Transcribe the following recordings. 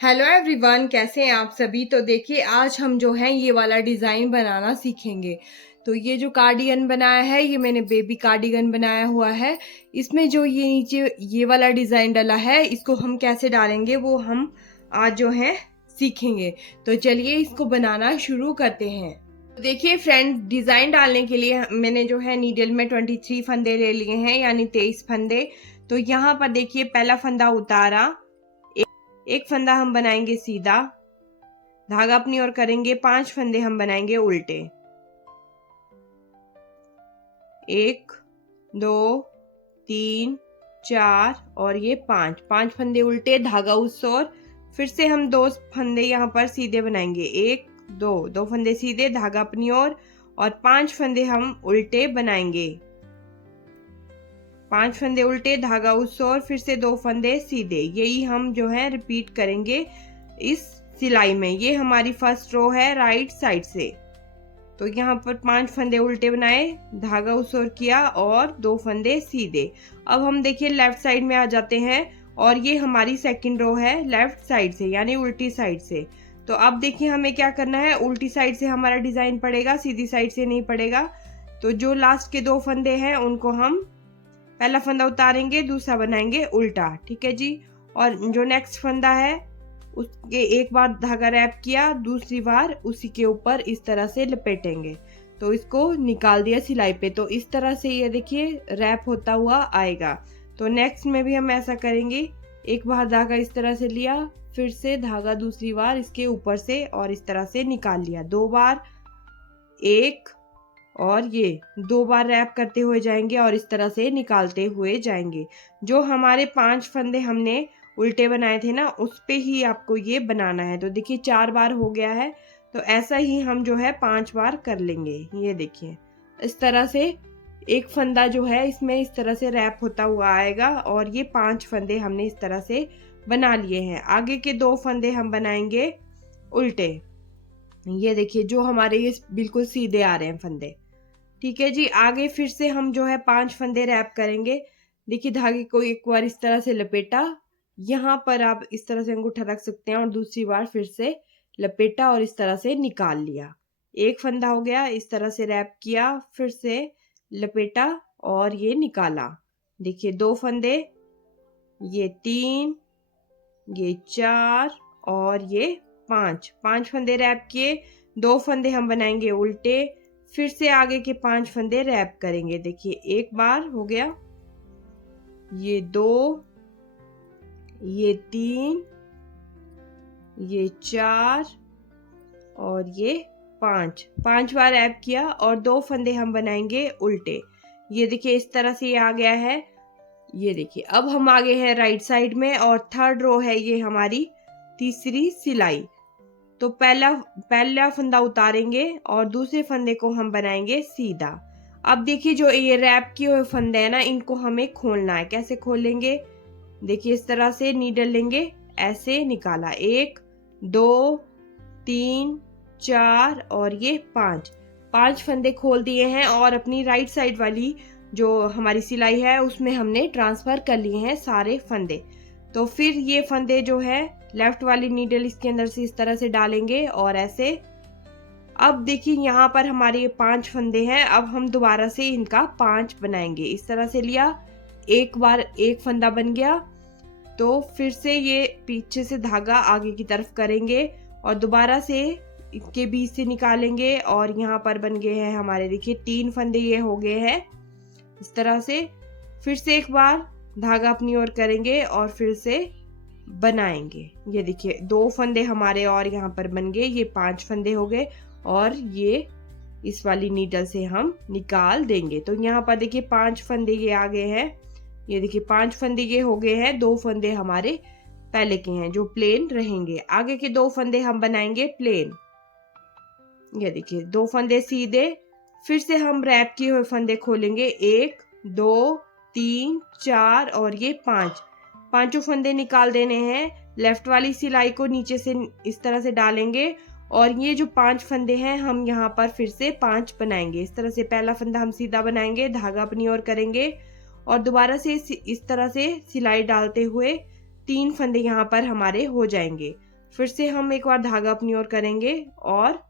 Hello everyone, कैसे हैं आप सभी। तो देखिए आज हम जो है ये वाला डिज़ाइन बनाना सीखेंगे। तो ये जो कार्डिगन बनाया है ये मैंने बेबी कार्डिगन बनाया हुआ है। इसमें जो ये नीचे ये वाला डिज़ाइन डला है इसको हम कैसे डालेंगे वो हम आज जो है सीखेंगे। तो चलिए इसको बनाना शुरू करते हैं। तो देखिए फ्रेंड, डिज़ाइन डालने के लिए मैंने जो है नीडल में 23 फंदे ले लिए हैं, यानी 23 फंदे। तो यहाँ पर देखिए पहला फंदा उतारा, एक फंदा हम बनाएंगे सीधा, धागा अपनी ओर करेंगे, 5 फंदे हम बनाएंगे उल्टे। 1 2 3 4 और ये 5 फंदे उल्टे, धागा उस ओर। फिर से हम 2 फंदे यहाँ पर सीधे बनाएंगे, 1 2 फंदे सीधे, धागा अपनी ओर, और 5 फंदे हम उल्टे बनाएंगे। 5 फंदे उल्टे, धागा उस ओर, फिर से 2 फंदे सीधे। यही हम जो है रिपीट करेंगे इस सिलाई में। ये हमारी फर्स्ट रो है राइट साइड से। तो यहाँ पर 5 फंदे उल्टे बनाए, धागा उस ओर किया और 2 फंदे सीधे। अब हम देखिए लेफ्ट साइड में आ जाते हैं और ये हमारी सेकंड रो है लेफ्ट साइड से, यानी उल्टी साइड से। तो अब देखिए हमें क्या करना है, उल्टी साइड से हमारा डिजाइन पड़ेगा, सीधी साइड से नहीं पड़ेगा। तो जो लास्ट के 2 फंदे हैं उनको हम पहला फंदा उतारेंगे, दूसरा बनाएंगे उल्टा, ठीक है जी। और जो नेक्स्ट फंदा है उसके एक बार धागा रैप किया, दूसरी बार उसी के ऊपर इस तरह से लपेटेंगे। तो इसको निकाल दिया सिलाई पे। तो इस तरह से ये देखिए रैप होता हुआ आएगा। तो नेक्स्ट में भी हम ऐसा करेंगे, एक बार धागा इस तरह से लिया, फिर से धागा दूसरी बार इसके ऊपर से और इस तरह से निकाल लिया, 2 बार, एक और ये 2 बार रैप करते हुए जाएंगे और इस तरह से निकालते हुए जाएंगे। जो हमारे 5 फंदे हमने उल्टे बनाए थे ना, उस पे ही आपको ये बनाना है। तो देखिए 4 बार हो गया है, तो ऐसा ही हम जो है 5 बार कर लेंगे। ये देखिए इस तरह से एक फंदा जो है इसमें इस तरह से रैप होता हुआ आएगा और ये 5 फंदे हमने इस तरह से बना लिए हैं। आगे के 2 फंदे हम बनाएंगे उल्टे। ये देखिए जो हमारे ये बिल्कुल सीधे आ रहे हैं फंदे, ठीक है जी। आगे फिर से हम जो है 5 फंदे रैप करेंगे। देखिए धागे को एक बार इस तरह से लपेटा, यहाँ पर आप इस तरह से अंगूठा रख सकते हैं, और दूसरी बार फिर से लपेटा और इस तरह से निकाल लिया। एक फंदा हो गया, इस तरह से रैप किया, फिर से लपेटा और ये निकाला। देखिए 2 फंदे, ये 3, ये 4 और ये 5 फंदे रैप किए। 2 फंदे हम बनाएंगे उल्टे, फिर से आगे के 5 फंदे रैप करेंगे। देखिए एक बार हो गया, ये 2, ये 3, ये 4 और ये 5 बार रैप किया और 2 फंदे हम बनाएंगे उल्टे। ये देखिए इस तरह से ये आ गया है। ये देखिए अब हम आगे हैं राइट साइड में और थर्ड रो है ये हमारी तीसरी सिलाई। तो पहला फंदा उतारेंगे और दूसरे फंदे को हम बनाएंगे सीधा। अब देखिए जो ये रैप किए हुए फंदे हैं ना, इनको हमें खोलना है। कैसे खोलेंगे, देखिए इस तरह से नीडल लेंगे, ऐसे निकाला, 1 2 3 4 और ये 5 फंदे खोल दिए हैं और अपनी राइट साइड वाली जो हमारी सिलाई है उसमें हमने ट्रांसफर कर लिए हैं सारे फंदे। तो फिर ये फंदे जो है लेफ्ट वाली नीडल इसके अंदर से इस तरह से डालेंगे और ऐसे। अब देखिए यहाँ पर हमारे ये 5 फंदे हैं, अब हम दोबारा से इनका 5 बनाएंगे। इस तरह से लिया, एक बार एक फंदा बन गया, तो फिर से ये पीछे से धागा आगे की तरफ करेंगे और दोबारा से इसके बीच से निकालेंगे और यहाँ पर बन गए हैं हमारे, देखिए 3 फंदे ये हो गए हैं इस तरह से। फिर से एक बार धागा अपनी ओर करेंगे और फिर से बनाएंगे। ये देखिए 2 फंदे हमारे और यहाँ पर बन गए, ये 5 फंदे हो गए और ये इस वाली नीडल से हम निकाल देंगे। तो यहाँ पर देखिए 5 फंदे ये आ गए हैं। ये देखिए 5 फंदे ये हो गए हैं, 2 फंदे हमारे पहले के हैं जो प्लेन रहेंगे। आगे के 2 फंदे हम बनाएंगे प्लेन। ये देखिए 2 फंदे सीधे, फिर से हम रैप किए हुए फंदे खोलेंगे, 1 2 3 4 और ये 5 फंदे निकाल देने हैं। लेफ्ट वाली सिलाई को नीचे से इस तरह से डालेंगे और ये जो 5 फंदे हैं हम यहाँ पर फिर से 5 बनाएंगे। इस तरह से पहला फंदा हम सीधा बनाएंगे, धागा अपनी ओर करेंगे और दोबारा से इस तरह से सिलाई डालते हुए 3 फंदे यहाँ पर हमारे हो जाएंगे। फिर से हम एक बार धागा अपनी ओर करेंगे और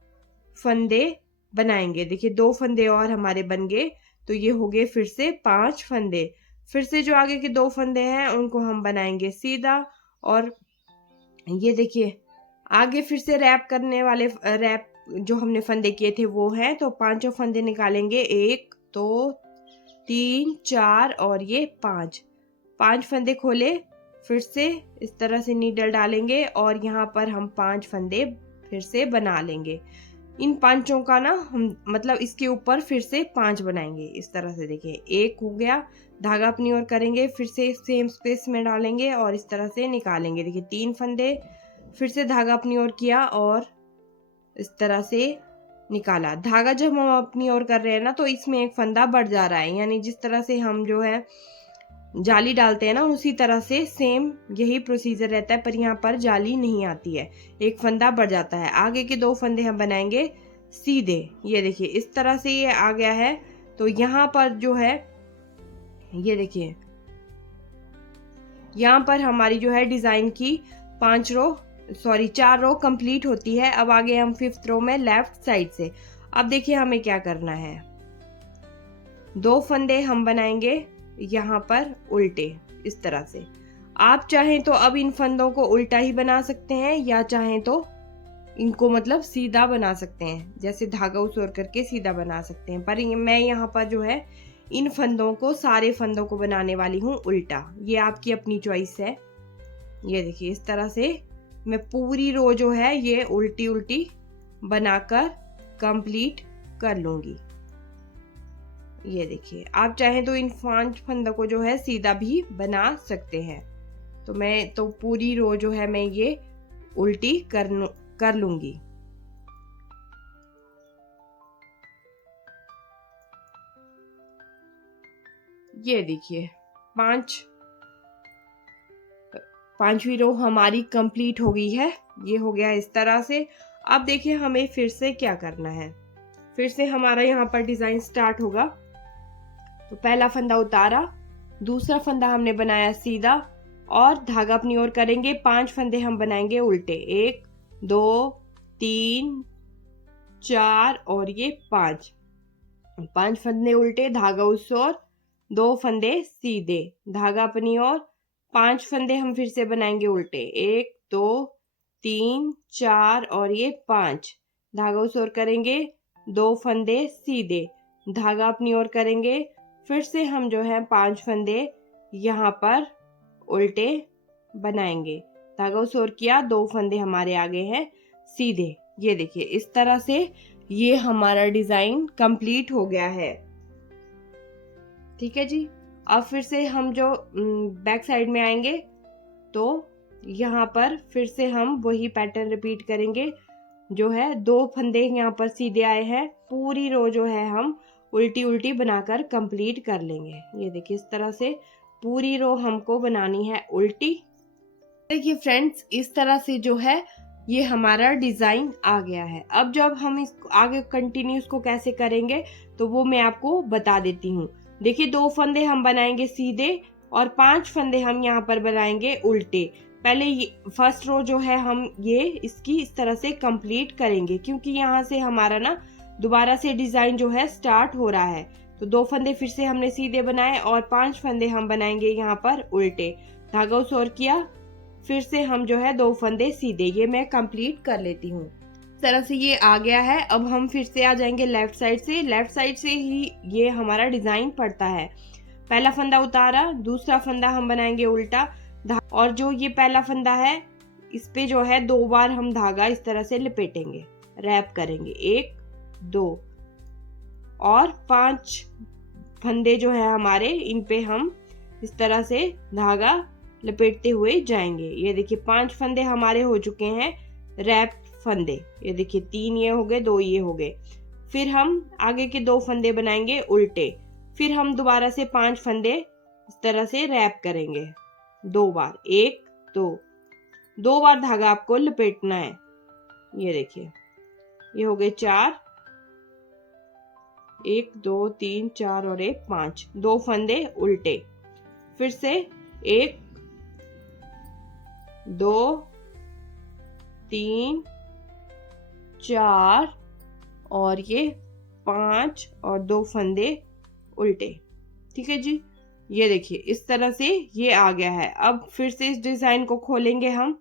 फंदे बनाएंगे। देखिए 2 फंदे और हमारे बन गए, तो ये हो गए फिर से 5 फंदे। फिर से जो आगे के 2 फंदे हैं उनको हम बनाएंगे सीधा, और ये देखिए आगे फिर से रैप करने वाले रैप जो हमने फंदे किए थे वो हैं, तो 5 फंदे निकालेंगे। 1 2 3 4 और ये 5 फंदे खोले, फिर से इस तरह से नीडल डालेंगे और यहाँ पर हम 5 फंदे फिर से बना लेंगे। इन 5 का ना हम मतलब इसके ऊपर फिर से 5 बनाएंगे इस तरह से। देखिए 1 हो गया, धागा अपनी ओर करेंगे, फिर से सेम स्पेस में डालेंगे और इस तरह से निकालेंगे। देखिए 3 फंदे, फिर से धागा अपनी ओर किया और इस तरह से निकाला। धागा जब हम अपनी ओर कर रहे हैं ना तो इसमें एक फंदा बढ़ जा रहा है, यानी जिस तरह से हम जो है जाली डालते हैं ना उसी तरह से सेम यही प्रोसीजर रहता है, पर यहाँ पर जाली नहीं आती है, एक फंदा बढ़ जाता है। आगे के 2 फंदे हम बनाएंगे सीधे। ये देखिए इस तरह से ये आ गया है। तो यहाँ पर जो है ये देखिए यहाँ पर हमारी जो है डिजाइन की 4 रो कंप्लीट होती है। अब आगे हम 5th रो में लेफ्ट साइड से। अब देखिए हमें क्या करना है, 2 फंदे हम बनाएंगे यहाँ पर उल्टे इस तरह से। आप चाहें तो अब इन फंदों को उल्टा ही बना सकते हैं, या चाहें तो इनको मतलब सीधा बना सकते हैं, जैसे धागा उसोर करके सीधा बना सकते हैं। पर मैं यहाँ पर जो है इन फंदों को, सारे फंदों को बनाने वाली हूँ उल्टा। ये आपकी अपनी चॉइस है। ये देखिए इस तरह से मैं पूरी रो जो है ये उल्टी उल्टी बनाकर कंप्लीट कर लूंगी। ये देखिए आप चाहें तो इन 5 फंदों को जो है सीधा भी बना सकते हैं। तो मैं तो पूरी रो जो है मैं ये उल्टी कर लूंगी। ये देखिए 5वीं रो हमारी कंप्लीट हो गई है। ये हो गया इस तरह से। अब देखिए हमें फिर से क्या करना है, फिर से हमारा यहाँ पर डिजाइन स्टार्ट होगा। तो पहला फंदा उतारा, दूसरा फंदा हमने बनाया सीधा और धागा अपनी ओर करेंगे। 5 फंदे हम बनाएंगे उल्टे, 1 2 3 4 और ये 5 फंदे उल्टे, धागा उस ओर, 2 फंदे सीधे, धागा अपनी ओर, 5 फंदे हम फिर से बनाएंगे उल्टे, 1 2 3 4 और ये 5, धागा उस ओर करेंगे, 2 फंदे सीधे, धागा अपनी ओर करेंगे, फिर से हम जो है 5 फंदे यहाँ पर उल्टे बनाएंगे, धागा उस ओर किया, 2 फंदे हमारे आगे हैं सीधे। ये देखिए इस तरह से ये हमारा डिजाइन कंप्लीट हो गया है। ठीक है जी। अब फिर से हम जो बैक साइड में आएंगे तो यहाँ पर फिर से हम वही पैटर्न रिपीट करेंगे। जो है 2 फंदे यहाँ पर सीधे आए हैं, पूरी रो जो है हम उल्टी उल्टी बनाकर कंप्लीट कर लेंगे। ये देखिए इस तरह से पूरी रो हमको बनानी है उल्टी। देखिए फ्रेंड्स इस तरह से जो है ये हमारा डिजाइन आ गया है। अब जब हम इसको आगे कंटिन्यू इसको कैसे करेंगे तो वो मैं आपको बता देती हूँ। देखिए 2 फंदे हम बनाएंगे सीधे और 5 फंदे हम यहाँ पर बनाएंगे उल्टे। पहले फर्स्ट रो जो है हम ये इसकी इस तरह से कंप्लीट करेंगे, क्योंकि यहाँ से हमारा ना दोबारा से डिजाइन जो है स्टार्ट हो रहा है। तो 2 फंदे फिर से हमने सीधे बनाए और 5 फंदे हम बनाएंगे यहाँ पर उल्टे, धागा उस ओर किया, फिर से हम जो है 2 फंदे सीधे। ये मैं कंप्लीट कर लेती हूँ। इस तरह से ये आ गया है। अब हम फिर से आ जाएंगे लेफ्ट साइड से। लेफ्ट साइड से ही ये हमारा डिजाइन पड़ता है। पहला फंदा उतारा, दूसरा फंदा हम बनाएंगे उल्टा, और जो ये पहला फंदा है इस पे जो है 2 बार हम धागा इस तरह से लपेटेंगे, रैप करेंगे, 1 2 और 5 फंदे जो है हमारे इन पे हम इस तरह से धागा लपेटते हुए जाएंगे। ये देखिए 5 फंदे हमारे हो चुके हैं रैप फंदे। ये देखिए 3 ये हो गए, 2 ये हो गए। फिर हम आगे के 2 फंदे बनाएंगे उल्टे, फिर हम दोबारा से 5 फंदे इस तरह से रैप करेंगे 2 बार, 1 2 बार धागा आपको लपेटना है। ये देखिए ये हो गए 4, 1 2 3 4 और 1 5, 2 फंदे उल्टे, फिर से 1 2 3 4 और ये 5 और 2 फंदे उल्टे। ठीक है जी, ये देखिए इस तरह से ये आ गया है। अब फिर से इस डिजाइन को खोलेंगे हम।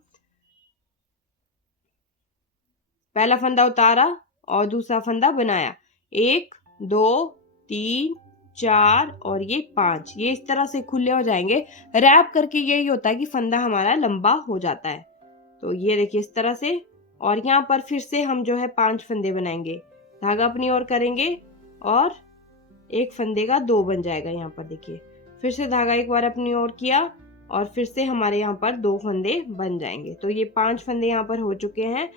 पहला फंदा उतारा और दूसरा फंदा बनाया, 1 2 3 4 और ये 5, ये इस तरह से खुले हो जाएंगे। रैप करके यही होता है कि फंदा हमारा लंबा हो जाता है। तो ये देखिए इस तरह से। और यहाँ पर फिर से हम जो है 5 फंदे बनाएंगे, धागा अपनी ओर करेंगे और एक फंदे का 2 बन जाएगा। यहाँ पर देखिए फिर से धागा एक बार अपनी ओर किया और फिर से हमारे यहाँ पर 2 फंदे बन जाएंगे। तो ये 5 फंदे यहाँ पर हो चुके हैं।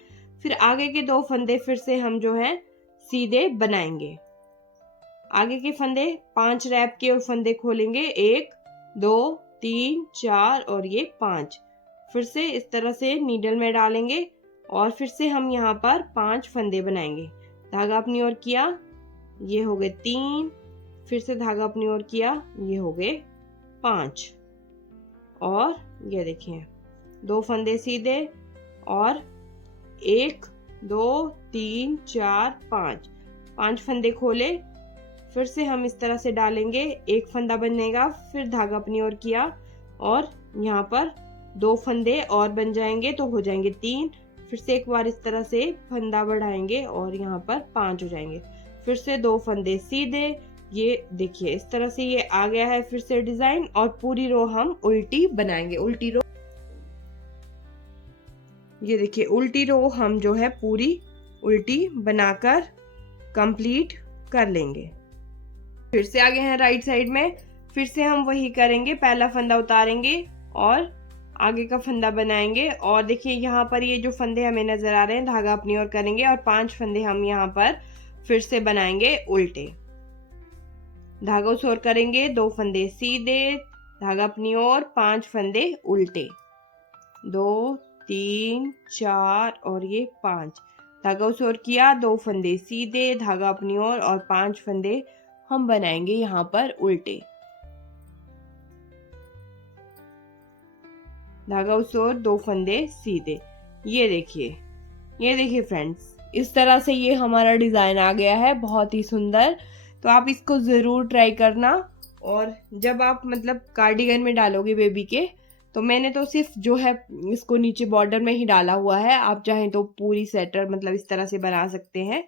फिर आगे के 2 फंदे फिर से हम जो है सीधे बनाएंगे। आगे के फंदे 5 रैप के फंदे खोलेंगे, 1 2 3 4 और ये 5। फिर से इस तरह से नीडल में डालेंगे और फिर से हम यहाँ पर 5 फंदे बनाएंगे। धागा अपनी ओर किया, ये हो गए 3, फिर से धागा अपनी ओर किया, ये हो गए 5। और ये देखिए 2 फंदे सीधे और 1 2 3 4 5 फंदे खोले। फिर से हम इस तरह से डालेंगे, एक फंदा बनेगा, फिर धागा अपनी ओर किया और यहाँ पर 2 फंदे और बन जाएंगे तो हो जाएंगे 3। फिर से एक बार इस तरह से फंदा बढ़ाएंगे और यहाँ पर 5 हो जाएंगे। फिर से 2 फंदे सीधे, ये देखिए इस तरह से ये आ गया है फिर से डिजाइन। और पूरी रो हम उल्टी बनाएंगे। उल्टी रो, ये देखिए उल्टी रो हम जो है पूरी उल्टी बनाकर कंप्लीट कर लेंगे। फिर से आगे हैं राइट साइड में, फिर से हम वही करेंगे। पहला फंदा उतारेंगे और आगे का फंदा बनाएंगे। और देखिए यहाँ पर ये जो फंदे हमें नजर आ रहे हैं, धागा अपनी ओर करेंगे और 5 फंदे हम यहाँ पर फिर से बनाएंगे उल्टे। धागा उस ओर करेंगे, 2 फंदे सीधे, धागा अपनी ओर, 5 फंदे उल्टे, 2 3 4 और ये 5। धागा उस ओर किया, 2 फंदे सीधे, धागा अपनी ओर और 5 फंदे हम बनाएंगे यहाँ पर उल्टे। धागा उस ओर, 2 फंदे सीधे। ये देखिए फ्रेंड्स, इस तरह से ये हमारा डिजाइन आ गया है, बहुत ही सुंदर। तो आप इसको जरूर ट्राई करना। और जब आप मतलब कार्डिगन में डालोगे बेबी के, तो मैंने तो सिर्फ जो है इसको नीचे बॉर्डर में ही डाला हुआ है। आप चाहें तो पूरी सेटर मतलब इस तरह से बना सकते हैं।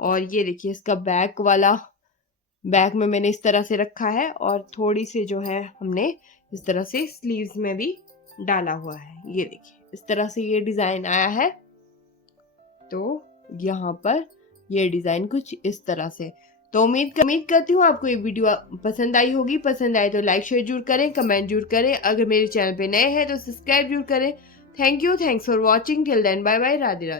और ये देखिए इसका बैक में मैंने इस तरह से रखा है और थोड़ी सी जो है हमने इस तरह से स्लीव्स में भी डाला हुआ है। ये देखिए इस तरह से ये डिजाइन आया है। तो यहाँ पर ये डिजाइन कुछ इस तरह से। तो उम्मीद करती हूँ आपको ये वीडियो पसंद आई होगी। पसंद आए तो लाइक शेयर जरूर करें, कमेंट जरूर करें। अगर मेरे चैनल पे नए हैं तो सब्सक्राइब जरूर करें। Thank you, thanks for watching. Till then bye bye, Radhe Radhe.